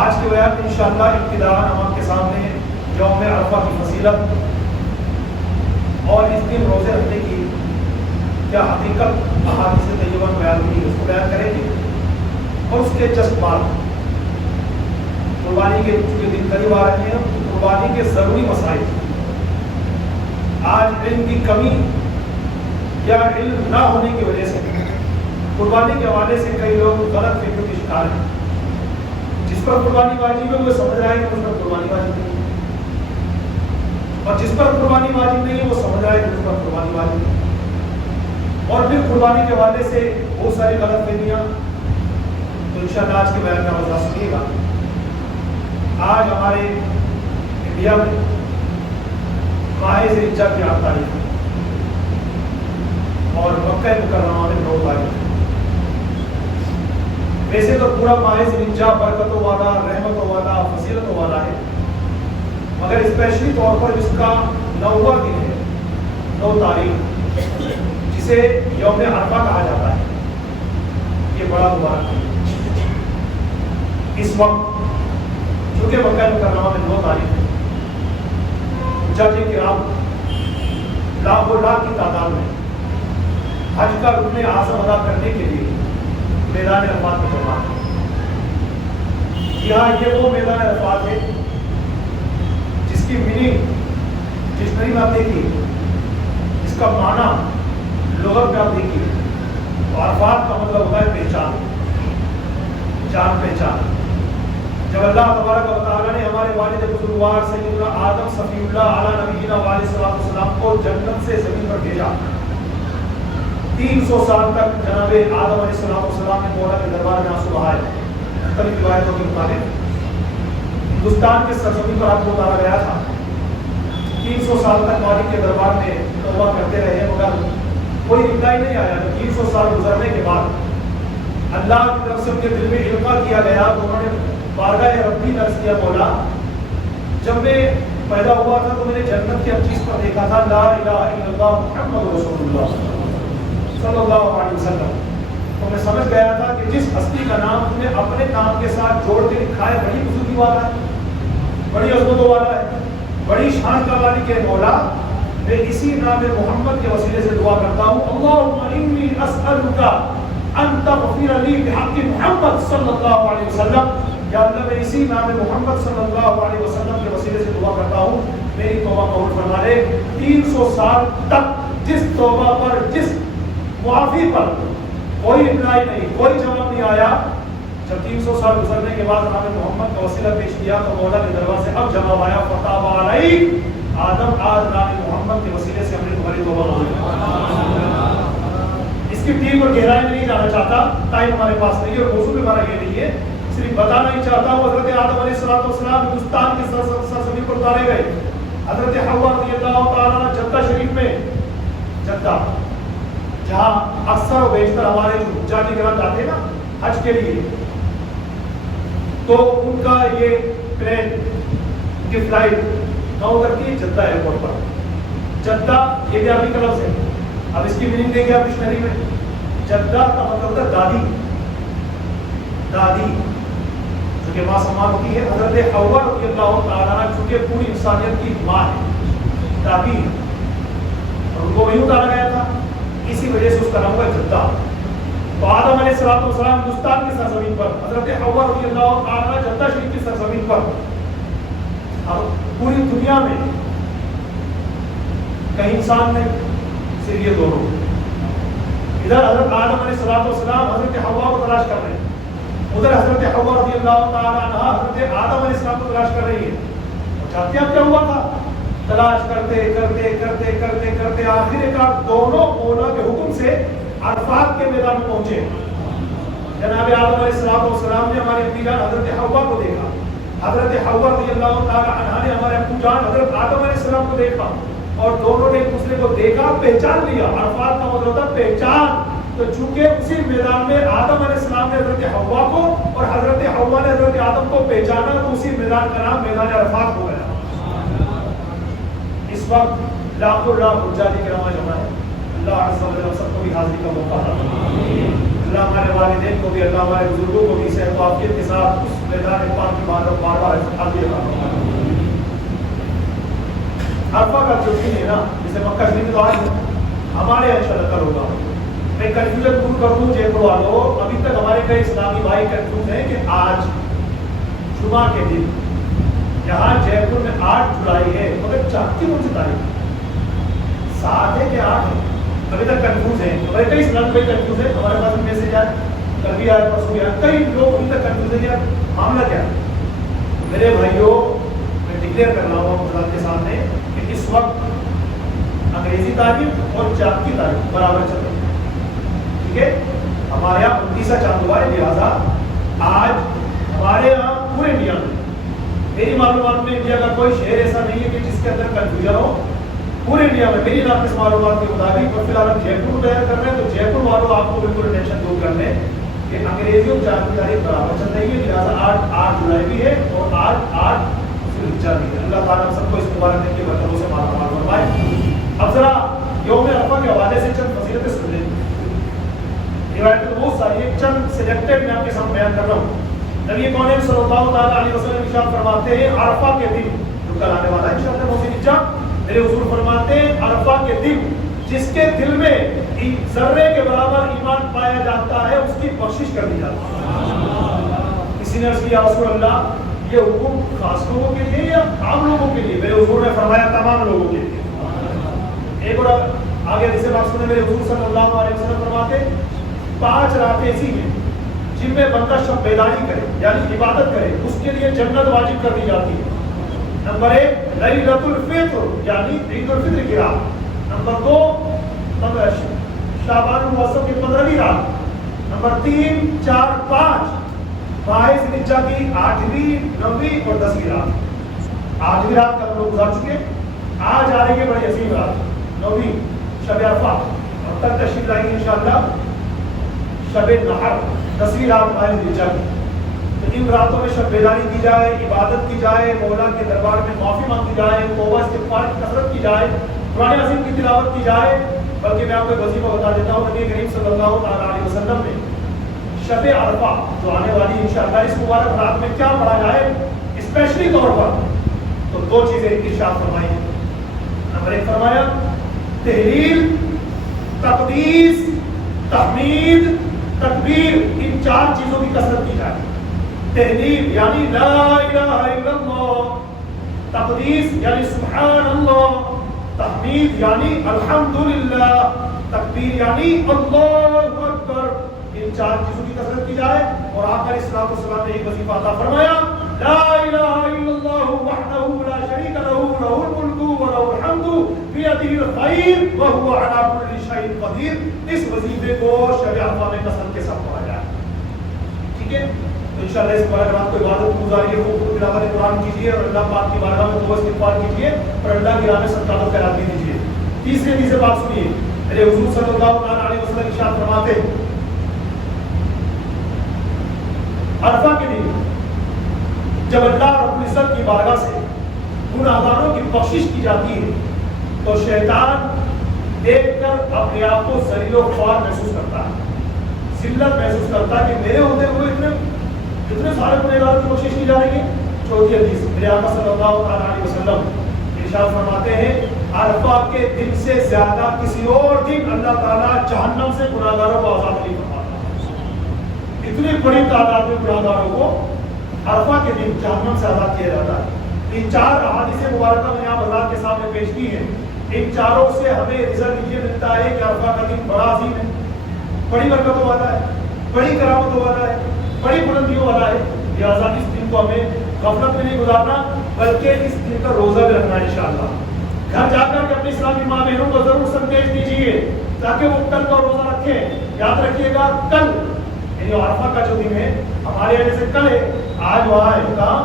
آج کے بیان میں انشاءاللہ ابتداءً ہم آپ کے سامنے یوم عرفہ کی فضیلت اور اس دن روزے رکھنے کی کیا حقیقت احادیث طیبہ میں بیان کی اس کو بیان کریں گے، اور اس کے جسٹ بعد قربانی کے دن قریب آ رہے ہیں، قربانی کے ضروری مسائل، آج علم کی کمی یا علم نہ ہونے کی وجہ سے قربانی کے حوالے سے کئی لوگ غلط فکر کے شکار ہیں۔ جس پر قربانی واجب ہے وہ سمجھ رہا ہے کہ اس پر قربانی واجب نہیں ہے، اور جس پر قربانی واجب نہیں ہے وہ سمجھ رہا ہے کہ اس پر قربانی واجب نہیں ہے، اور پھر قربانی کے حوالے سے بہت ساری غلط فہمیاں۔ تو انشاءاللہ آج کے بیان کا وضاحت سنیے گا۔ آج ہمارے انڈیا میں ماہ ذی الحجہ کی 8 تاریخ اور مکہ مکرمہ میں 9 تاریخ۔ ویسے تو پورا ماہ ذی الحجہ برکتوں والا، رحمتوں والا، فضیلتوں والا ہے، مگر اسپیشلی طور پر جس کا 9واں دن ہے، 9 تاریخ، جسے یوم عرفہ کہا جاتا ہے، یہ بڑا مبارک ہے۔ اس وقت چونکہ مکہ مکرمہ میں 9 تاریخ ہے، حجاج کرام لاکھوں لاکھ کی تعداد میں حج کا رکن اعظم ادا کرنے کے لیے میدان عرفات میں جمع ہے۔ یہاں یہ وہ میدان عرفات ہے جس کی میننگ ڈکشنری میں آپ دیکھیے، اس کا معنی لغت میں آپ دیکھیے تو عرفات کا مطلب ہوتا ہے پہچان، جان پہچان۔ جب اللہ تبارک و تعالیٰ نے ہمارے والد بزرگوار سیدنا آدم صفی اللہ علیہ نبینا علیہ السلام کو جنت سے زمین پر بھیجا، 300 سال تک جناب آدم علیہ السلام نے مولا کے دربار میں آنسو بہائے۔ مختلف روایتوں کے مطابق ہندوستان کے سرزمین پر آپ کو اتارا گیا تھا، 300 سال تک مالک کے دربار میں توبہ کرتے رہے، مگر کوئی رپلائی نہیں آیا۔ 300 سال گزرنے کے بعد اللہ کی طرف سے ان کے دل میں القاء کیا گیا تو انہوں نے بارگاہ ربی میں عرض کیا، مولا جب میں پیدا ہوا تھا تو میں نے جنت کی ہر چیز پر دیکھا تھا، لا الہ الا اللہ محمد رسول اللہ صلی اللہ علیہ وسلم، تو میں سمجھ گیا تھا کہ جس ہستی کا نام تم نے اپنے نام کے ساتھ جوڑ کے لکھا ہے بڑی بزرگی والا ہے، بڑی عظمتوں والا ہے، بڑی شان کا مالک ہے۔ مولا میں اسی نام محمد کے وسیلے سے دعا کرتا ہوں، اللہم انی اسألک ان تغفر لی بحق محمد صلی اللہ علیہ وسلم، یا اللہ میں اسی نام محمد صلی اللہ علیہ وسلم کے وسیلے سے دعا کرتا ہوں میری توبہ قبول فرما لے۔ 300 سال تک جس توبہ پر، جس معافی پر کوئی رپلائی نہیں، کوئی جواب نہیں آیا، جب 300 سال گزرنے کے بعد نام محمد کا وسیلہ پیش کیا تو مولا کے دربار سے اب جواب آیا، فتاب علیہ آدم، آج نام محمد کے وسیلے سے ہم نے تمہاری توبہ قبول کی۔ اس کی ٹیم اور گہرائی میں نہیں جانا چاہتا، ٹائم ہمارے پاس نہیں ہے اور موضوع بھی ہمارا یہ نہیں ہے، صرف بتانا ہی چاہتا ہوں حضرت آدم علیہ السلام ہندوستان کی سرزمین پر اتارے گئے۔ حضرت حوا رضی اللہ تعالیٰ جدہ شریف میں، جدہ جہاں اکثر و بیشتر ہمارے حجاج کرام جاتے ہیں نا حج کے لیے، تو ان کا یہ پلین، ان کی فلائٹ کہاں اترتی ہے؟ جدہ ایئرپورٹ پر۔ جدہ یہ بھی عربی کا لفظ ہے، اب اس کی میننگ دیکھیں آپ ڈکشنری میں، جدہ کا مطلب ہوتا ہے دادی، دادی جو کہ ماں سمان ہوتی ہے۔ حضرت حوا رضی اللہ تعالیٰ چونکہ پوری انسانیت کی ماں ہے، دادی، اور ان کو وہیں اتارا گیا تھا، اسی وجہ سے اس کا نام ہوا جدہ۔ تو آدم علیہ السلام ہندوستان کی سرزمین پر، حضرت حوا رضی اللہ تعالیٰ جدہ شریف کی سرزمین پر۔ اب پوری دنیا میں کہیں انسان نہیں، صرف یہ دونوں، ادھر حضرت آدم علیہ السلام حضرت حوا کو تلاش کر رہے ہیں، ادھر حضرت حوا رضی اللہ تعالیٰ عنہ حضرت آدم علیہ السلام کو تلاش کر رہی ہے۔ جانتے ہیں اب کیا ہوا تھا؟ تلاش کرتے کرتے کرتے کرتے کرتے آخر کار دونوں مولا کے حکم سے عرفات کے میدان میں پہنچے۔ جناب آدم علیہ السلام نے ہمارے اپنی جان حضرت حوا کو دیکھا، حضرت حوا رضی اللہ تعالیٰ عنہ نے ہمارے ابو جان حضرت آدم علیہ السلام کو دیکھا، اور دونوں نے ایک دوسرے کو دیکھا، پہچان لیا۔ عرفات کا مطلب ہوتا ہے پہچان۔ تو چونکہ اسی میدان میں آدم علیہ السلام نے حضرت حوا کو اور حضرت حوا نے حضرت آدم کو پہچانا، تو اسی میدان کا نام میدان عرفات ہو گیا۔ اس وقت لاکھوں لاکھ حجاج کرام جمع ہے، اللہ عز و جل سب کو بھی حاضری کا موقع عطا فرمائے۔ اللہ ہمارے والدین کو بھی، اللہ ہمارے بزرگوں کو بھی صحت و عافیت کے ساتھ میدان پاک کی بار بار آگے عرفہ کا جو دن ہے نا، جسے مکہ شریف تو آج ہمارے یہاں انشاءاللہ کل ہوگا. میں کنفیوژن دور کر دوں جے پور والوں، ابھی تک ہمارے کئی اسلامی بھائی کنفیوز ہیں کہ آج جمعہ کے دن یہاں جے پور میں 8 جولائی ہے، مگر چاہتی کون سی تاریخ 7 ہے کہ 8 ہے، ابھی تک کنفیوز ہیں. ہمارے کئی اسلامی بھائی کنفیوز ہیں. ہمارے پاس میسج آئے، کل بھی آئے، پرسوں بھی آئے، کئی لوگ ابھی تک کنفیوز ہیں کہ معاملہ کیا ہے. میرے بھائیوں، میں ڈکلیئر کر رہا ہوں حضرات کے سامنے کہ اس وقت انگریزی تاریخ اور چاند کی تاریخ برابر چل رہی ہے. ٹھیک ہے، ہمارے یہاں 29 چاند ہوا ہے، لہٰذا آج ہمارے یہاں پورے انڈیا میں، میری معلومات میں انڈیا کا کوئی شہر ایسا نہیں ہے کہ جس کے اندر کنفیوژن ہو. پورے انڈیا میں میری ناقص معلومات کے مطابق، اور فی الحال ہم جے پور بیان کر رہے ہیں، تو جے پور والوں آپ کو بالکل ٹینشن دور کر لیں کہ انگریزی اور چاند کی تاریخ برابر چل رہی ہے، لہٰذا 8 جولائی بھی ہے اور آج 8 ذوالحجہ بھی ہے. اللہ تعالیٰ سب کو اس مبارک دن کی برکتوں سے مالا مال فرمائے. اب ذرا یوم عرفہ کے حوالے سے چند فضیلتیں سن لیں. روایتیں بہت ساری ہیں، چند سلیکٹڈ میں آپ کے سامنے بیان کر رہا ہوں. نبی کون صلی اللہ تعالیٰ علیہ وسلم ارشاد فرماتے ہیں عرفہ کے دن جو کل آنے والا ہے انشاءاللہ موسم الجا، میرے حضور فرماتے ہیں عرفہ کے دن جس کے دل میں ذرے کے برابر ایمان پایا جاتا ہے اس کی بخشش کر دی جاتی ہے. کسی نے عرض کیا رسول اللہ یہ حکم خاص لوگوں کے لیے یا عام لوگوں کے لیے؟ میرے حضور نے فرمایا تمام لوگوں کے لیے. ایک اور آگے جسے بات سنے، میرے حضور صلی اللہ علیہ وسلم فرماتے 5 راتیں ایسی ہیں جن میں بندہ شب بیداری کرے یعنی عبادت کرے، اس کے لیے جنت واجب کر دی جاتی ہے. نمبر 1 لیلۃ الفطر یعنی عید الفطر کی رات. نمبر 2 شعبان الموسم کی 15ویں رات. نمبر 3 4 5 ماہ ذی الحجہ کی 8ویں 9ویں اور 10ویں رات. 8ویں رات کا ہم لوگ گزار چکے، آج آ رہی ہے بڑی عظیم رات 9ویں شب عرفہ، اور تک تشریف لائیں گے انشاءاللہ شب نحر 10ویں رات ماہ ذی الحجہ کی. تو ان راتوں میں شب بیداری کی جائے، عبادت کی جائے، مولا کے دربار میں معافی مانگی جائے، توبہ استغفار کی کثرت کی جائے، قرآن عظیم کی تلاوت کی جائے. بلکہ میں آپ کو ایک وظیفہ بتا دیتا ہوں، نبی کریم صلی اللہ تعالیٰ علیہ وسلم نے شب عرفہ جو آنے والی انشاءاللہ اس مبارک رات میں کیا پڑھا جائے اسپیشلی طور پر، تو 2 چیزیں ارشاد فرمائی. نمبر 1 فرمایا تحلیل، تقدیس، تحمید، تکبیر، ان 4 چیزوں کی کثرت کی جائے. تحلیل یعنی لا الہ الا اللہ، تقدیس یعنی سبحان اللہ، تحمید یعنی الحمدللہ، تکبیر یعنی اللہ اکبر. ان 4 چیزوں کی کثرت کی جائے. اور آقا علیہ الصلوۃ والسلام نے ایک وظیفہ عطا فرمایا لا الہ الا اللہ وحدہ لا شریک لہ لہ الملک و لہ الحمد بیدہ الخیر وہو علی کل شیء قدیر. اس وظیفے کو شب عرفہ میں کثرت کے ساتھ پڑھا جائے. ٹھیک ہے، تو انشاءاللہ اس بارے میں آپ کو عبادت گزاری ہے، خوب تلاوت قرآن کیجیے اور اللہ پاک کی بارگاہ میں توبہ استغفار کیجیے اور اللہ کی راہ میں صدقہ خیرات بھی دیجیے. تیسری بات سنیے، میرے حضور صلی اللہ علیہ وسلم ارشاد فرماتے ہیں عرفہ کے دن جب اللہ رب العزت کی بارگاہ سے گناہگاروں کی بخشش کی جاتی ہے تو شیطان دیکھ کر اپنے آپ کو ذلیل و خوار محسوس کرتا ہے، ذلت محسوس کرتا ہے کہ میرے ہوتے ہوئے اتنے سارے گنہگاروں کی بخشش کی جا رہی ہے. چوتھی حدیث میرے آقا صلی اللہ علیہ وسلم ارشاد فرماتے ہیں عرفہ کے دن سے زیادہ کسی اور دن اللہ تعالیٰ جہنم سے گناہگاروں کو آزاد نہیں فرماتا. اتنی بڑی تعداد میں گناہگاروں کو عرفہ کے دن جہنم سے آزاد کیا جاتا ہے. ان 4 احادیث مبارکہ میں آپ حضرات کے سامنے پیش کی ہیں. ان چاروں سے ہمیں رزلٹ یہ ملتا ہے کہ عرفہ کا دن بڑا عظیم ہے، بڑی برکتوں والا ہے، بڑی کرامتوں والا ہے، بڑی بلندیوں والا ہے. لہٰذا اس دن کو ہمیں غفلت میں نہیں گزارنا بلکہ اس دن کا روزہ بھی رکھنا ہے انشاءاللہ. گھر جا کر کے اپنی اسلامی ماں بہنوں کو ضرور سندیش دیجیے تاکہ وہ کل کا روزہ رکھیں. یاد رکھیے گا کل یعنی عرفہ کا جو دن ہے ہمارے یہاں جیسے کل ہے، آج وہاں ہے کہاں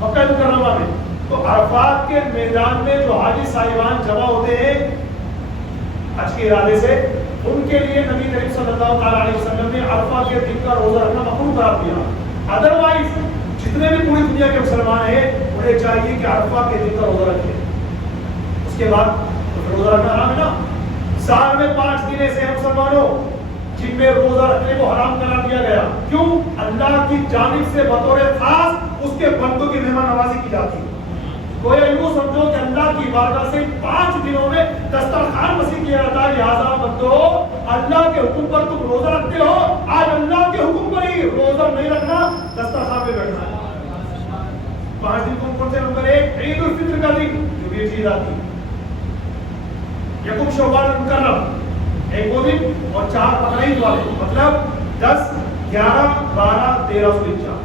مکہ مکرمہ میں. تو عرفات کے میدان میں جو حاجی صاحبان جمع ہوتے ہیں حج کے ارادے سے، ان کے لیے نبی کریم صلی اللہ تعالیٰ علیہ وسلم نے عرفہ کے دن کا روزہ رکھنا مقروض قرار دیا. ادروائز جتنے بھی پوری دنیا کے مسلمان ہیں انہیں چاہیے کہ عرفہ کے دن کا روزہ رکھیں. اس کے بعد روزہ رکھنا حرام ہے نا. سال میں 5 دن ایسے ہیں مسلمانوں جن میں روزہ رکھنے کو حرام قرار دیا گیا. کیوں؟ اللہ کی جانب سے بطور خاص اس کے بندوں کی مہمان نوازی کی جاتی ہے. کوئی یوں سمجھو کہ اللہ کی بارگاہ سے 5 دنوں میں دسترخوان وسیع کیا جاتا ہے. لہٰذا بندو اللہ کے حکم پر تم روزہ رکھتے ہو, آج اللہ کے حکم پر ہی روزہ نہیں رکھنا, دسترخوان پہ بیٹھنا ہے. 5 دن کون سے؟ نمبر 1 عید الفطر کا دن جو بھی چیز آتی ہے, یکم شوال المکرم ایک وہ دن, اور 4 بقرعید والے, مطلب 10 11 12 13 ذوالحجہ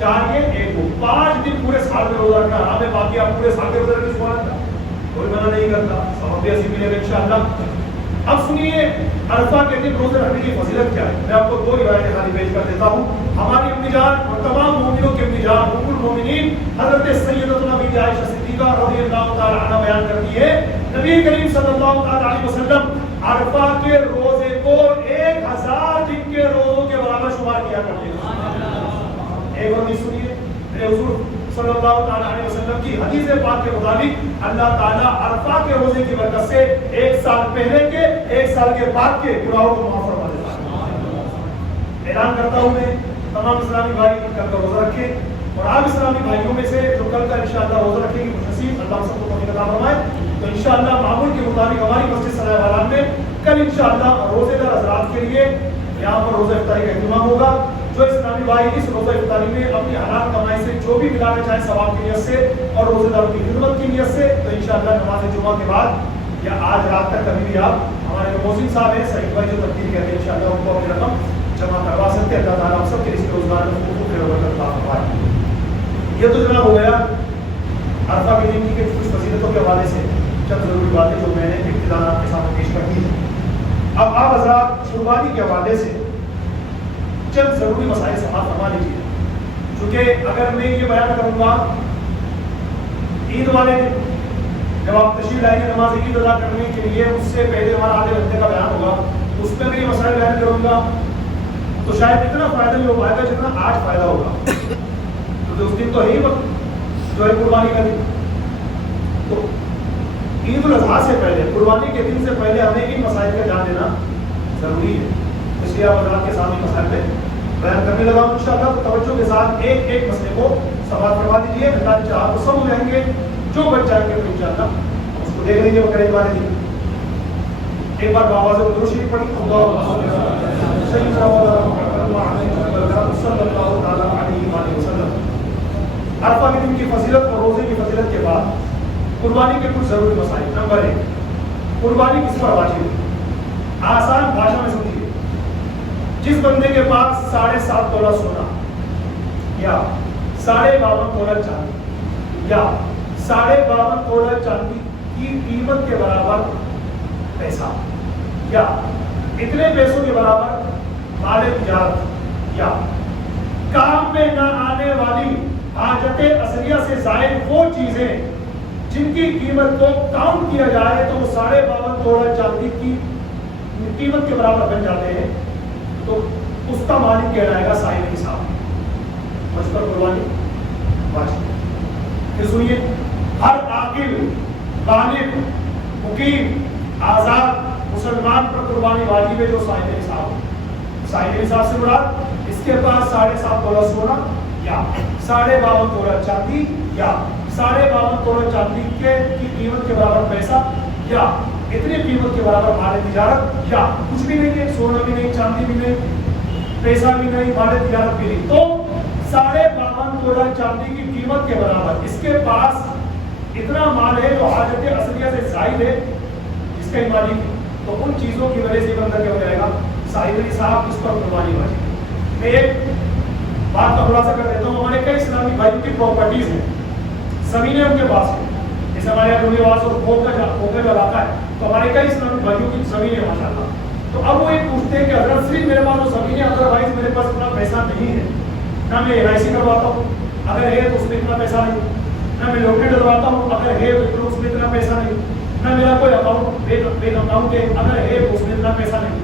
4 یہ ایک وہ 5 دن پورے سال میں روزہ رکھنا حرام ہے. باقی آپ پورے سال کے روزہ رکھنے سبحان اللہ, کوئی منع نہیں کرتا, سبب بھی ایسی ملے گا انشاءاللہ. اب سنیے عرفہ کے دن روزے رکھنے کی فضیلت کیا ہے. میں آپ کو 2 روایتیں خالی پیش کر دیتا ہوں. ہماری امی جان اور تمام مومنوں کی امی جان ام المومنین حضرت سیدتنا بی عائشہ صدیقہ رضی اللہ تعالی عنہا بیان کرتی ہے, نبی کریم صلی اللہ تعالی علیہ وسلم عرفہ کے روزے کو 1000 دن کے روزوں کے برابر شمار کیا کرتے ہیں. ایک اور سنیے, میرے حضور صلی اللہ تعالی علیہ وسلم کی حدیث پاک کے مطابق اللہ تعالیٰ عرفہ کے روزے کی برکت سے 1 سال پہلے کے 1 سال کے بعد کے گناہوں کو معاف فرما دیتا ہے. اعلان کرتا ہوں میں تمام اسلامی بھائی کل کا روزہ رکھیں, اور آپ اسلامی بھائیوں میں سے جو کل کا انشاءاللہ روزہ رکھیں گے خوش نصیب, اللہ سب کو توفیق عطا فرمائے. تو انشاءاللہ معمول کے مطابق ہماری مسجد سرائے حرام میں کل انشاءاللہ روزے دار حضرات کے لیے یہاں پر روزہ افطاری کا اہتمام ہوگا. جو اسلامی بھائی اس روزہ افطاری میں اپنی حلال کمائی سے جو بھی ملانا چاہے ثواب کی نیت سے اور روزے داروں کی خدمت کی نیت سے, تو انشاءاللہ نماز جمعہ کے بعد یا آج رات تک کبھی بھی آپ ہمارے جو محسن صاحب ہیں سعید بھائی جو تبدیل کہتے ہیں انشاءاللہ ان کو اپنی رقم جمع کروا سکتے ہیں. اللہ تعالیٰ ہم سب کے اس روزگار میں خوب خیر و برکت عطا فرمائے. یہ تو جناب ہو گیا عرفہ کے دن کی کچھ فضیلتوں کے حوالے سے چند ضروری باتیں جو میں نے ابتدا آپ کے سامنے پیش کر دی ہیں. اب آپ حضرات قربانی کے حوالے سے چند ضروری مسائل سماعت فرما لیجیے, چونکہ اگر میں یہ بیان کروں گا عید والے دن جب آپ تشریف لائیں گے نماز عید ادا کرنے کے لیے, اس سے پہلے ہمارا آدھے گھنٹے کا بیان ہوگا, اس میں میں یہ مسائل بیان کروں گا تو شاید اتنا فائدہ نہیں ہو پائے گا جتنا آج فائدہ ہوگا. تو اس دن تو ہے ہی وقت جو ہے قربانی کا دن, تو عید الاضحیٰ سے پہلے قربانی کے دن سے پہلے ہمیں ان مسائل کا جان لینا ضروری ہے. اس لیے آپ حضرات کے سامنے مسائل میں بیان کرنے لگا ہوں. انشاءاللہ تو توجہ کے ساتھ ایک ایک مسئلے کو سماعت کروا دیجیے. اللہ چاہا تو سب ہو جائیں گے, جو بچ جائیں گے تو انشاءاللہ اس کو دیکھ لیجیے. بقرعید والے دن ایک بار آواز میں درود شریف پڑھی, عرفہ کے دن کی فضیلت اور روزے کی فضیلت کے بعد قربانی کے کچھ ضروری مسائل. نمبر 1, قربانی کس پر واجب ہے؟ آسان بھاشا میں سمجھیے. جس بندے کے پاس 7.5 تولہ سونا یا 52.5 تولہ چاندی یا 52.5 تولہ چاندی کی قیمت کے برابر پیسہ یا اتنے پیسوں کے برابر مال تجارت یا کام میں نہ آنے والی حاجت اصلیہ سے زائد وہ چیزیں جن کی قیمت کو کاؤنٹ کیا جائے تو وہ 52.5 تولہ چاندی کی قیمت کے برابر بن جاتے ہیں, تو اس کا مالک کہلائے گا صاحب حساب. مجھ پر قربانی واجب. پھر سنیے, ہر عاقل بالغ مقیم آزاد مسلمان پر قربانی واجب ہے جو صاحب حساب ہے. صاحب حساب سے مراد اس کے پاس 7.5 تولہ سونا یا 52.5 تولہ چاندی یا 52.5 تولہ چاندی کی قیمت کے برابر پیسہ یا اتنی قیمت کے برابر مال تجارت یا کچھ بھی نہیں ہے, سونا بھی نہیں, چاندی بھی نہیں, پیسہ بھی نہیں, مال تجارت بھی نہیں, تو 52.5 تولہ چاندی کی قیمت کے برابر اس کے پاس اتنا مال ہے جو حاجت اصلیہ سے زائد ہے جس کا مالک ہے, تو ان چیزوں کی وجہ سے بندہ کیا ہو جائے گا صاحب حساب, اس پر قربانی واجب ہے. میں ایک بات کا خلاصہ کر دیتا ہوں. ہمارے کئی اسلامی بھائیوں کی پراپرٹیز ہیں, زمینیں ان کے پاس ہیں, جیسے ہمارے یہاں ڈولی آواز اور کھوکھا جو علاقہ ہے تو ہمارے کئی اسلامی بھائیوں کی زمینیں ماشاء اللہ. تو اب وہ یہ پوچھتے ہیں کہ حضرت صرف میرے پاس وہ زمینیں, ادروائز میرے پاس اتنا پیسہ نہیں ہے, نہ میں LIC کرواتا ہوں اگر ہے تو اس میں اتنا پیسہ نہیں, نہ میں لوٹری ڈلواتا ہوں اگر ہے تو اس میں اتنا پیسہ نہیں, نہ میرا کوئی اکاؤنٹ بینک اکاؤنٹ ہے اگر ہے تو اس میں اتنا پیسہ نہیں,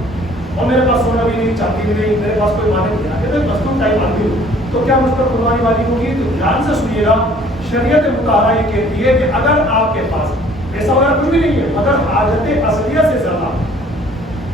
اور میرے پاس سونا بھی نہیں, چاندی بھی نہیں, میرے پاس کوئی مالک نہیں. اگر میں مصنوع ٹائم آدمی ہوں تو کیا مجھ پر قربانی واجب ہوگی؟ تو دھیان سے سنیے گا. شریعت مطالعہ یہ کہتی ہے کہ اگر آپ کے پاس پیسہ وغیرہ کچھ بھی نہیں ہے مگر حاجت اصلیہ سے زیادہ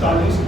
40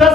10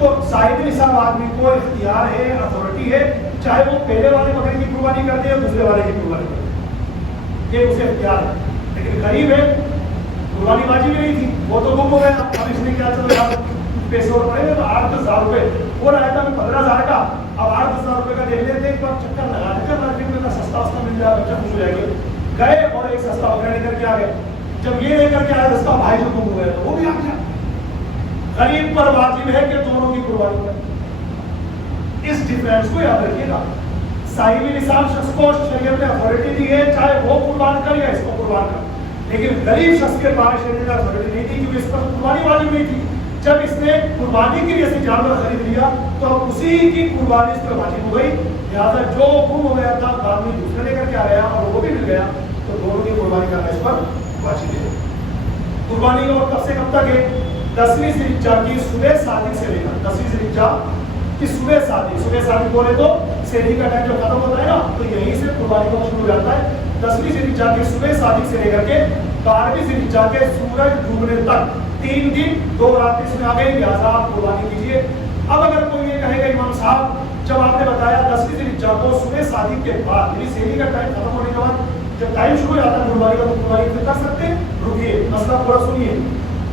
تو صاحب نصاب آدمی کو اختیار ہے، اتھارٹی ہے، چاہے وہ پہلے والے بکرے کی قربانی کر دے یا دوسرے والے کی قربانی کر دے، یہ اسے اختیار ہے. لیکن غریب ہے، قربانی واجب ہی نہیں تھی، وہ تو گم ہو گیا. اب اس نے کیا چلو یار پیسے اور پڑے تو 8-10 ہزار روپے وہ رہا تھا 15,000 کا، اب 8-10 ہزار روپے کا دیکھ لیتے ایک بار چکر لگا دے کر مارکیٹ میں سستا وستا مل جائے بچہ خوش ہو جائے گا. گئے اور ایک سستا بکرا لے کر کے آ گئے. جب یہ لے کر کے آئے اس کا بھائی جو گم ہو گیا تو وہ بھی آ گیا. غریب پر واجب ہے کہ دونوں کی قربانی کرے. اس ڈیفرنس کو یاد رکھیے گا. صاحب نصاب شخص کو شریعت نے اتھارٹی دی ہے چاہے وہ قربان کر یا اس کو قربان کر، لیکن غریب شخص کے پاس شریعت نے اتھارٹی نہیں تھی کیونکہ اس پر قربانی واجب نہیں تھی. جب اس نے قربانی کے لیے سے جانور خرید لیا تو اب اسی کی قربانی اس پر واجب ہو گئی. لہٰذا جو گم ہو گیا تھا بعد میں دوسرے لے کر کے آیا اور وہ بھی مل گیا تو دونوں کی قربانی کرنا اس پر واجب ہے. قربانی کا وقت کب سے کب تک ہے؟ 10ویں ذی الحجہ کی صبح صادق سے لے کر 10ویں ذی الحجہ کی صبح صادق بولے تو سحری کا ٹائم جو ختم ہوتا ہے نا تو یہیں سے قربانی کا شروع ہو جاتا ہے. 10ویں ذی الحجہ کی صبح صادق سے لے کر کے 12ویں ذی الحجہ کے سورج ڈوبنے تک 3 دن 2 رات اس میں آ گئی. لہٰذا آپ قربانی کیجیے. اب اگر کوئی یہ کہے گا امام صاحب جب آپ نے بتایا 10ویں ذی الحجہ کو صبح صادق کے بعد یعنی سحری کا ٹائم ختم ہونے کے بعد جب ٹائم شروع ہو جاتا ہے قربانی کا تو قربانی کر سکتے ہیں. رکیے مسئلہ پورا سنیے.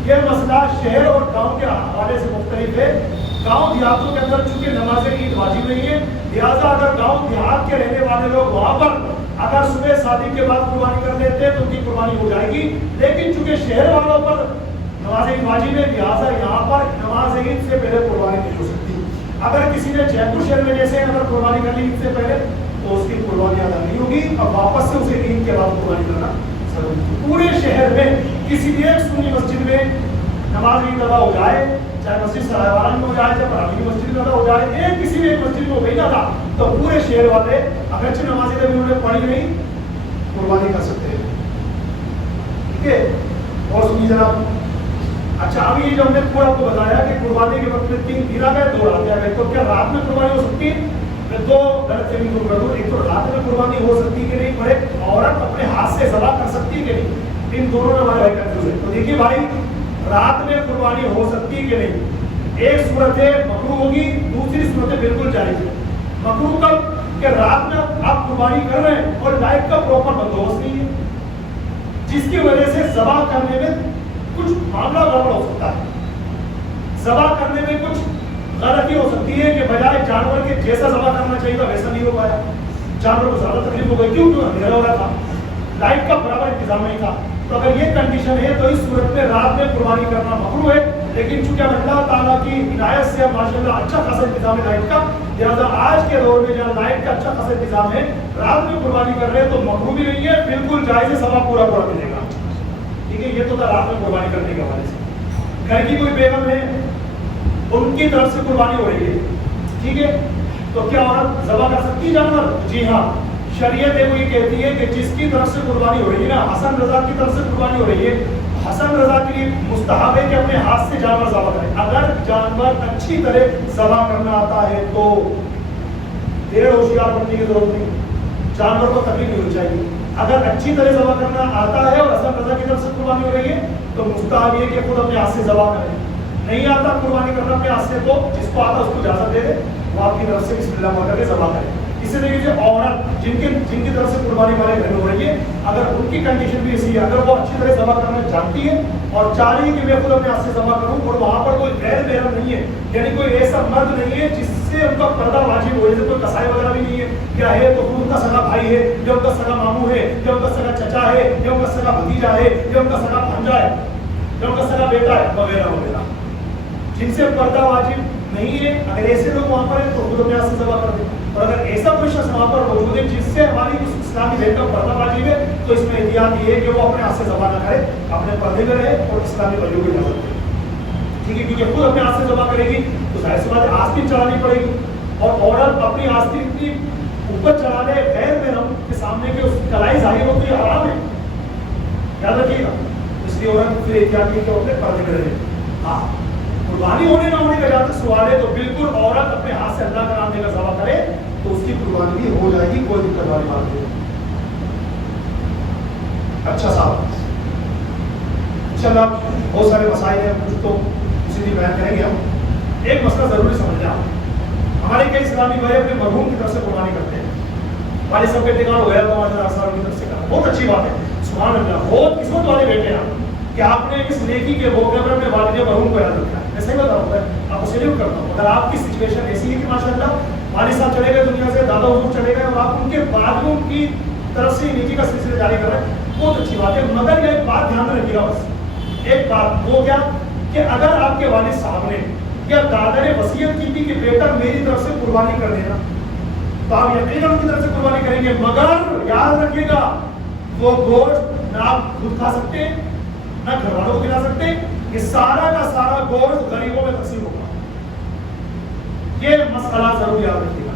یہ مسئلہ شہر اور گاؤں کے حوالے سے مختلف ہے. گاؤں دیہاتوں کے اندر چونکہ نماز عید واجب نہیں ہے لہٰذا اگر گاؤں دیہات کے رہنے والے لوگ وہاں پر اگر صبح صادق کے بعد قربانی کر لیتے ہیں تو ان کی قربانی ہو جائے گی. لیکن چونکہ شہر والوں پر نماز عید واجب ہے لہٰذا یہاں پر نماز عید سے پہلے قربانی نہیں ہو سکتی. اگر کسی نے جے پور شہر میں جیسے اگر قربانی کر لی عید سے پہلے تو اس کی قربانی ادا نہیں ہوگی اور واپس سے اسے عید کے بعد قربانی کرنا ضروری ہے. پورے شہر میں کسی بھی ایک سنی مسجد میں نماز عید ادا ہو جائے چاہے مسجد سرائے میں ہو جائے چاہے پرانے مسجد میں ادا ہو جائے ایک کسی بھی ایک مسجد میں ہو گئی نا تھا تو پورے شہر والے اگرچہ نماز عید ابھی انہوں نے پڑھی نہیں قربانی کر سکتے ہیں. ٹھیک ہے. اور سنیے جناب. اچھا اب یہ جو ہم نے پورا آپ کو بتایا کہ قربانی کے وقت میں 3 دن آ گئے 2 رات آ گئے تو کیا رات میں قربانی ہو سکتی ہے؟ میں 2 غلط فہمی کو کر دوں. ایک تو رات میں قربانی ہو سکتی ہے کہ نہیں اور ایک عورت اپنے ہاتھ سے ذبح کر سکتی ہے کہ نہیں. ان دونوں میں ہمارے بھائی کنفیوز ہے. تو دیکھیے بھائی رات میں قربانی ہو سکتی ہے کہ نہیں. ایک صورت ہے مکروہ ہوگی دوسری صورت بالکل جائز ہے. مکروہ کب کہ رات میں آپ قربانی کر رہے ہیں اور لائٹ کا پراپر بندوبست نہیں ہے جس کی وجہ سے ذبح کرنے میں کچھ معاملہ گڑبڑ ہو سکتا ہے. ذبح کرنے میں کچھ غلطی ہو سکتی ہے کہ بجائے جانور کے جیسا ذبح کرنا چاہیے تھا ویسا نہیں ہو پایا. جانور کو زیادہ تکلیف ہو گئی کیوں اندھیرا ہو رہا تھا لائٹ کا برابر انتظام نہیں تھا. تو اگر یہ کنڈیشن ہے تو اس صورت میں رات میں قربانی کرنا مکروہ ہے. لیکن چونکہ اللہ تعالیٰ کی عنایت سے ماشاء اللہ اچھا خاصا انتظام ہے لائٹ کا لہٰذا آج کے دور میں جہاں لائٹ کا اچھا خاصا انتظام ہے رات میں قربانی کر رہے ہیں تو مکروہ بھی نہیں ہے بالکل جائز ہے. ثواب پورا ملے گا. ٹھیک ہے. یہ تو تھا رات میں قربانی کرنے کے حوالے سے. گھر کی کوئی بیگم ہے ان کی طرف سے قربانی ہو رہی ہے ٹھیک ہے تو کیا عورت ذبح کر سکتی ہے جانور؟ جی ہاں. شریعت ہے وہ یہ کہتی ہے کہ جس کی طرف سے قربانی ہو رہی ہے نا حسن رضا کی طرف سے قربانی ہو رہی ہے حسن رضا کے لیے مستحب ہے کہ اپنے ہاتھ سے جانور ذبح کرے. اگر جانور اچھی طرح ذبح کرنا آتا ہے تو دیر ہوشیار بننے کی ضرورت نہیں. جانور کو تکلیف نہیں ہونی چاہیے. اگر اچھی طرح ذبح کرنا آتا ہے اور حسن رضا کی طرف سے قربانی ہو رہی ہے تو مستحب یہ کہ خود اپنے ہاتھ سے ذبح کرے. نہیں آتا قربانی کرنا اپنے ہاتھ سے تو جس کو آتا اس کو اجازت دے دے وہ آپ کی طرف سے بسم اللہ پڑھ کر کے ذبح کرے. اسی طریقے سے عورت جن کی طرف سے قربانی والے گھر میں ہو رہی ہے اگر ان کی کنڈیشن بھی ایسی ہے اگر وہ اچھی طرح ذبح کرنا جانتی ہے اور چاہ رہی ہے کہ میں خود اپنے ہاتھ سے ذبح کروں اور وہاں پر کوئی غیر محرم نہیں ہے یعنی کوئی ایسا مرد نہیں ہے جس سے ان کا پردہ واجب ہو جیسے کوئی کسائی وغیرہ بھی نہیں ہے کیا ہے تو ان کا سگا بھائی ہے یا ان کا سگا ماموں ہے یا ان کا سگا چچا ہے یا ان کا سگا بھتیجا ہے یا ان کا سگا بھانجا ہے یا ان کا سگا بیٹا ہے وغیرہ وغیرہ جن سے پردہ واجب نہیں ہے. اگر ایسے لوگ وہاں پر ہیں تو خود اپنے ہاتھ سے ذبح کر دیں. اور اگر ایسا کوئی شخص وہاں پر موجود ہے جس سے ہماری اسلامی بہن کا پردہ واجب ہے تو اس میں احتیاط یہ ہے کہ وہ اپنے ہاتھ سے ذبح نہ کرے اپنے پردے میں رہے اور اسلامی بھائیوں کو اجازت دے. ٹھیک ہے کیونکہ خود اپنے ہاتھ سے ذبح کرے گی تو ظاہر سی بات ہے آستین چڑھانی پڑے گی اور عورت اپنی آستین کی اوپر چڑھا لے غیر محرم کے سامنے کے اس کلائی ظاہر ہو تو یہ حرام ہے. یاد رکھیے گا. اس لیے عورت پھر احتیاط کی کہ اپنے پردے میں رہے. ہاں قربانی ہونے نہ ہونے کا جہاں تک سوال ہے تو بالکل عورت اپنے ہاتھ سے اللہ کا نام لے کر ذبح کرے تو اس کی قربانی بھی ہو جائے گی کوئی دقت والی بات نہیں. اچھا صاحب انشاءاللہ بہت سارے مسائل ہیں کچھ تو اسی لیے بیان کریں گے ہم. ایک مسئلہ ضروری سمجھنا، ہمارے کئی اسلامی بھائی اپنے مرحوم کی طرف سے قربانی کرتے ہیں، والد صاحب کا انتقال ہو گیا تو ہمارے صاحب کی طرف سے کرا، بہت اچھی بات ہے، سبحان اللہ، بہت قسمت والے بیٹے ہیں کہ آپ نے اس نیکی کے موقع پر اپنے والد مرحوم کو یاد رکھا ہے. میں صحیح بتا رہا ہوں، آپ کو سیلیوٹ کرتا ہوں. اگر آپ کی سچویشن ایسی ہے کہ ماشاء اللہ والد صاحب چلے گئے دنیا سے، دادا حضور چلے گئے اور آپ ان کے بعد میں ان کی طرف سے نیکی کا سلسلہ جاری کر رہے ہیں، بہت اچھی بات ہے. مگر یہ ایک بات دھیان میں رکھیے گا، بس ایک بات، وہ کیا کہ اگر آپ کے والد صاحب نے یا دادا نے وصیت کی تھی کہ بیٹا میری طرف سے قربانی کر دینا، تو آپ یقیناً ان کی طرف سے قربانی کریں گے. مگر یاد رکھیے گا وہ گوشت نہ آپ خود کھا سکتے ہیں نہ گھر والوں کو کھلا سکتے، یہ سارا کا سارا گوشت غریبوں میں تقسیم ہوگا. یہ مسئلہ ضرور یاد رکھیے گا.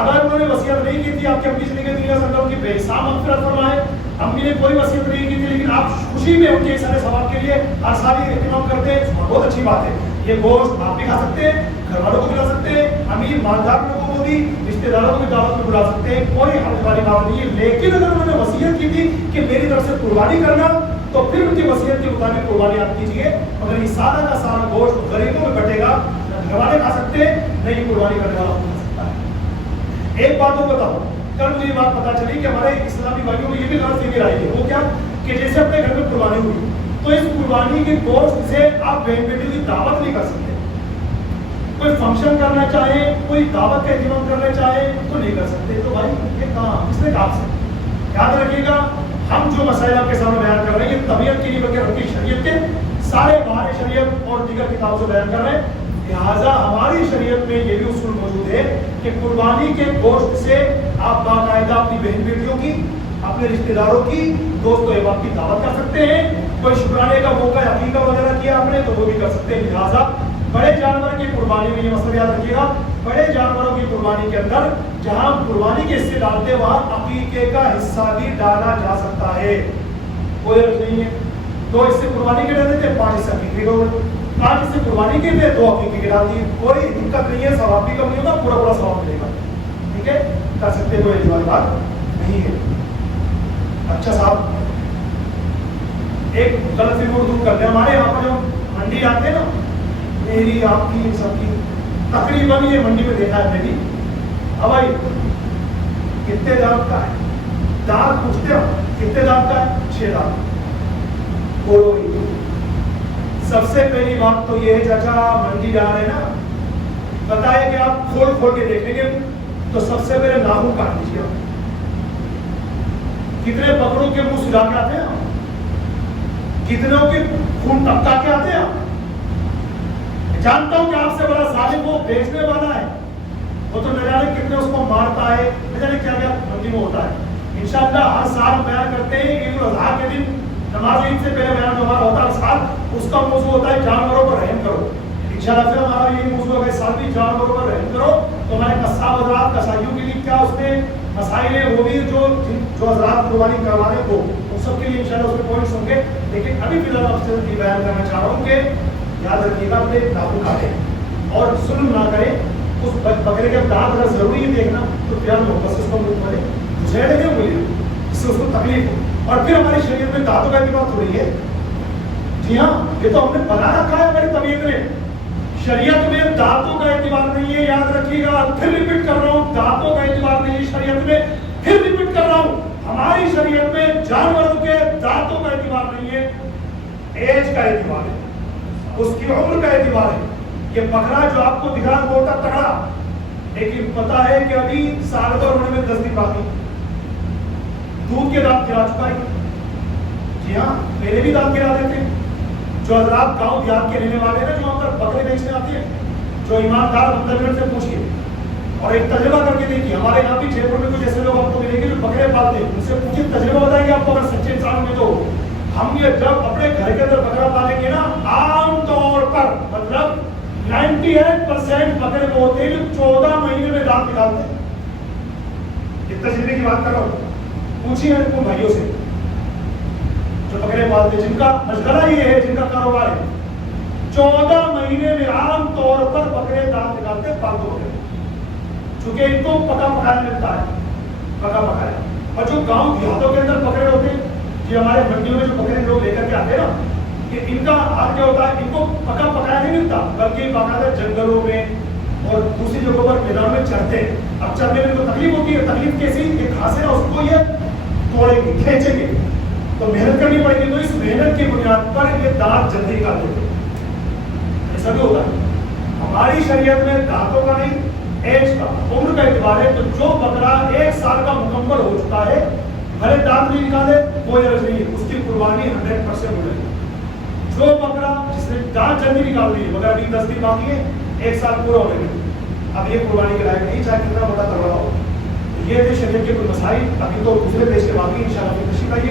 اگر انہوں نے وصیت نہیں کی تھی، آپ کی امی سے نکل دنیا سے کی بے حساب مغفرت فرمائے، امی نے کوئی وصیت نہیں کی تھی لیکن آپ خوشی میں ان کے سارے ثواب کے لیے ہر سال یہ اہتمام کرتے ہیں، بہت اچھی بات ہے. یہ گوشت آپ بھی کھا سکتے ہیں، گھر والوں کو کھلا سکتے ہیں، امیر مالدار لوگوں کو بھی، رشتے داروں کو بھی دعوت میں بلا سکتے ہیں، کوئی حرج والی بات نہیں ہے. لیکن اگر انہوں نے وصیت کی تھی کہ میری طرف سے قربانی کرنا، تو پھر ان کی وصیت کے مطابق قربانی آپ کیجیے. مگر یہ سارا کا سارا گوشت غریبوں میں بٹے گا، نہ گھر والے کھا سکتے ہیں نہ یہ قربانی کرنے والا کھا سکتا ہے. ایک بات اور بتاؤ، کل مجھے یہ بات پتا چلی کہ ہمارے اسلامی بھائیوں میں یہ بھی غلط فکر آئی ہے. وہ کیا کہ جیسے اپنے گھر میں قربانی ہوئی تو اس قربانی کے گوشت سے آپ بہن بیٹی کی دعوت نہیں کر سکتے. کوئی فنکشن کرنا چاہے، کوئی دعوت کا اہتمام کرنا چاہے تو نہیں کر سکتے. تو بھائی یہ کہاں، کس نے کہا آپ سے؟ یاد رکھیے گا، ہم جو مسائل آپ کے سامنے بیان کر رہے ہیں یہ طبیعت کی نہیں بلکہ رب کی شریعت کے سارے باہر شریعت اور دیگر کتابوں سے بیان کر رہے ہیں. لہٰذا ہماری شریعت میں یہ بھی اصول موجود ہے کہ قربانی کے گوشت سے آپ باقاعدہ اپنی بہن بیٹیوں کی، اپنے رشتہ داروں کی، دوست و احباب کی دعوت کر سکتے ہیں. کوئی شکرانے کا موقع عقیقہ وغیرہ کیا آپ نے تو وہ بھی کر سکتے ہیں. لہٰذا بڑے جانور کی قربانی میں یہ مسئلہ یاد رکھیے گا، بڑے جانوروں کی قربانی کے اندر جہاں قربانی کے حصے ڈالتے وہاں عقیقے کا حصہ بھی ڈالا جا سکتا ہے، کوئی حرج نہیں ہے. 2 حصے قربانی کے ڈالتے تھے، 5 حصے عقیقے کے، 5 حصے قربانی کے تھے، 2 عقیقے کے ڈال دیے، کوئی دقت نہیں ہے، ثواب بھی کم نہیں ہوگا، پورا پورا ثواب ملے گا. ٹھیک ہے، کر سکتے کوئی ایسی بات نہیں ہے. اچھا صاحب، ایک غلط فکر دور کرتے ہیں. ہمارے یہاں پر جو منڈی آتے ہیں نا، میری آپ کی سب کی تقریباً یہ منڈی میں دیکھا ہے میں بھی. اب بھائی کتنے دانت کا ہے؟ دانت پوچھتے ہو کتنے دانت کا ہے؟ 6 دانت. بولو ہی. سب سے پہلی بات تو یہ ہے، چاچا منڈی جا رہے ہیں نا، بتائے کہ آپ کھول کھول کے دیکھیں گے تو سب سے پہلے ناخن کاٹ لیجیے. کتنے بکروں کے منہ سلا کے آتے ہیں، کتنوں کے خون ٹپکا کے آتے ہیں. جانتا ہوں کہ آپ سے بڑا ظالم وہ بیچنے والا ہے، وہ تو نہ جانے کتنے اس کو مارتا ہے، نہ جانے کیا کیا منڈی میں ہوتا ہے. انشاءاللہ ہر سال بیان کرتے ہیں عید الاضحیٰ کے دن، نماز عید سے پہلے بیان جو ہمارا ہوتا ہے ہر سال، اس کا موضوع ہوتا ہے جانوروں پر رحم کرو. انشاءاللہ پھر ہمارا یہ موضوع ہوگا اس سال بھی جانوروں پر رحم کرو. تو ہمارے قصاب حضرات، قصائیوں کے لیے کیا اس میں مسائل ہیں، وہ بھی جو حضرات قربانی کروانے کو ان سب کے لیے انشاءاللہ اس میں پوائنٹس ہوں گے. لیکن ابھی فی الحال آپ سے یہ بیان کرنا چاہ رہا ہوں کہ یاد رکھیے گا اپنے ناخن کاٹیں اور ظلم نہ کریں. اس بکرے کے دانت اگر ضروری ہے دیکھنا تو پیار محبت سے اس کو منہ میں جھیڑ دیں انگلی، اس سے اس کو تکلیف ہو. اور پھر ہماری شریعت میں دانتوں کا بات ہو رہی ہے. جی ہاں، یہ تو ہم نے بنا رکھا ہے ہماری طبیعت میں. شریعت میں دانتوں کا اعتبار نہیں ہے، یاد رکھیے گا. پھر ریپیٹ کر رہا ہوں، دانتوں کا اعتبار نہیں ہے شریعت میں. پھر ریپیٹ کر رہا ہوں، ہماری شریعت میں جانوروں کے دانتوں کا اعتبار نہیں ہے، ایج کا اعتبار ہے، اس کی عمر کا اعتبار ہے. یہ بکرا جو آپ کو دکھ رہا موٹا تگڑا، لیکن پتا ہے کہ ابھی سال بھر ہونے میں 10 دن باقی، دودھ کے دانت گرا چکا ہے. جی ہاں، میرے بھی دانت گرا دیتے. جو حضرات گاؤں دیہات کے رہنے والے ہیں، جو وہاں پر بکرے بیچنے آتے ہیں، جو ایماندار بندر سے پوچھیے اور ایک تجربہ کر کے دیکھیے. ہمارے یہاں بھی جے پور میں کچھ ایسے لوگ آپ کو ملیں گے جو بکرے پالتے ہیں، ان سے پوچھیے، تجربہ بتائیں گے آپ کو. اگر سچے انسان میں تو ہم یہ جب اپنے گھر کے اندر بکرا پالیں گے نا، عام طور پر مطلب 98% بکرے وہ ہوتے ہیں جو 14 مہینے میں دانت نکالتے ہیں. یہ تجربے کی بات کر رہا ہوں. پوچھیے اپنے بھائیوں سے جو بکرے پالتے ہیں، جن کا مشغلہ یہ ہے، جن کا کاروبار ہے، 14 مہینے میں عام طور پر بکرے دانت نکالتے ہیں، پالتو بکرے، چونکہ ان کو پکا پکایا ملتا ہے، پکا پکایا. اور جو گاؤں دیہاتوں کے اندر بکرے ہوتے ہیں، یہ ہمارے منڈیوں میں جو بکرے لوگ لے کر کے آتے ہیں نا، کہ ان کا حال کیا ہوتا ہے، ان کو پکا پکایا نہیں ملتا بلکہ باقاعدہ جنگلوں میں اور دوسری جگہوں پر میدان میں چڑھتے ہیں. اب چڑھنے میں تو تکلیف ہوتی ہے، تکلیف کیسی کہ گھاس ہے اس کو یہ توڑیں گے کھینچیں گے تو محنت کرنی پڑے گی. تو اس محنت کی بنیاد پر یہ دانت جلدی نکال دیتے ہیں. ایسا بھی ہوتا ہے. ہماری شریعت میں دانتوں کا نہیں ایج کا عمر کا اعتبار ہے. تو جو بکرا 1 سال کا مکمل ہو چکا ہے بھلے دانت نہیں نکالے کوئی عرض نہیں، اس کی قربانی 100% ہو جائے گی. جو بکرا جس نے دانت جلدی نکال دی مگر ابھی 10 دن باقی ہے 1 سال پورا ہونے میں اب یہ قربانی کے لائق نہیں، چاہے کتنا بڑا تگڑا ہو. یہ تھے شریعت کے کوئی مسائل. ابھی تو دوسرے دیش کے باقی انشاءاللہ تشریف لائیے.